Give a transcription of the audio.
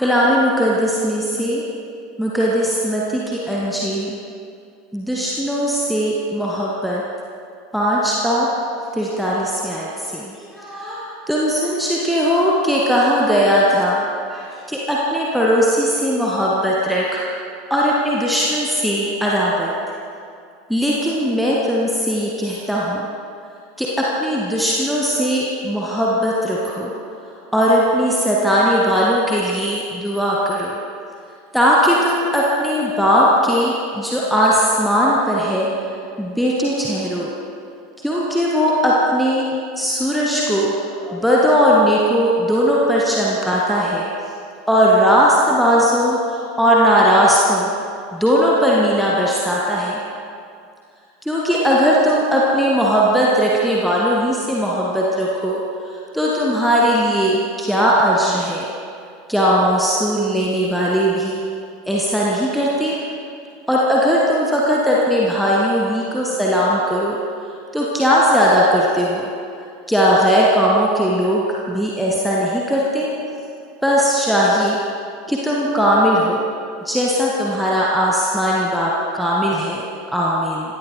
کلام مقدس میں سے مقدس متی کی انجیل دشمنوں سے محبت 5 باب 43 آیت سے۔ تم سن چکے ہو کہ کہا گیا تھا کہ اپنے پڑوسی سے محبت رکھ اور اپنے دشمن سے عداوت، لیکن میں تم سے یہ کہتا ہوں کہ اپنے دشمنوں سے محبت رکھو اور اپنے ستانے والوں کے لیے دعا کرو، تاکہ تم اپنے باپ کے جو آسمان پر ہے بیٹے ٹھہرو، کیونکہ وہ اپنے سورج کو بدوں اور نیکوں دونوں پر چمکاتا ہے اور راست بازوں اور ناراستوں دونوں پر مینا برساتا ہے۔ کیونکہ اگر تم اپنے محبت رکھنے والوں ہی سے محبت رکھو تو تمہارے لیے کیا اجر ہے؟ کیا موصول لینے والے بھی ایسا نہیں کرتے؟ اور اگر تم فقط اپنے بھائیوں ہی کو سلام کرو تو کیا زیادہ کرتے ہو؟ کیا غیر قوموں کے لوگ بھی ایسا نہیں کرتے؟ بس چاہیے کہ تم کامل ہو جیسا تمہارا آسمانی باپ کامل ہے۔ آمین۔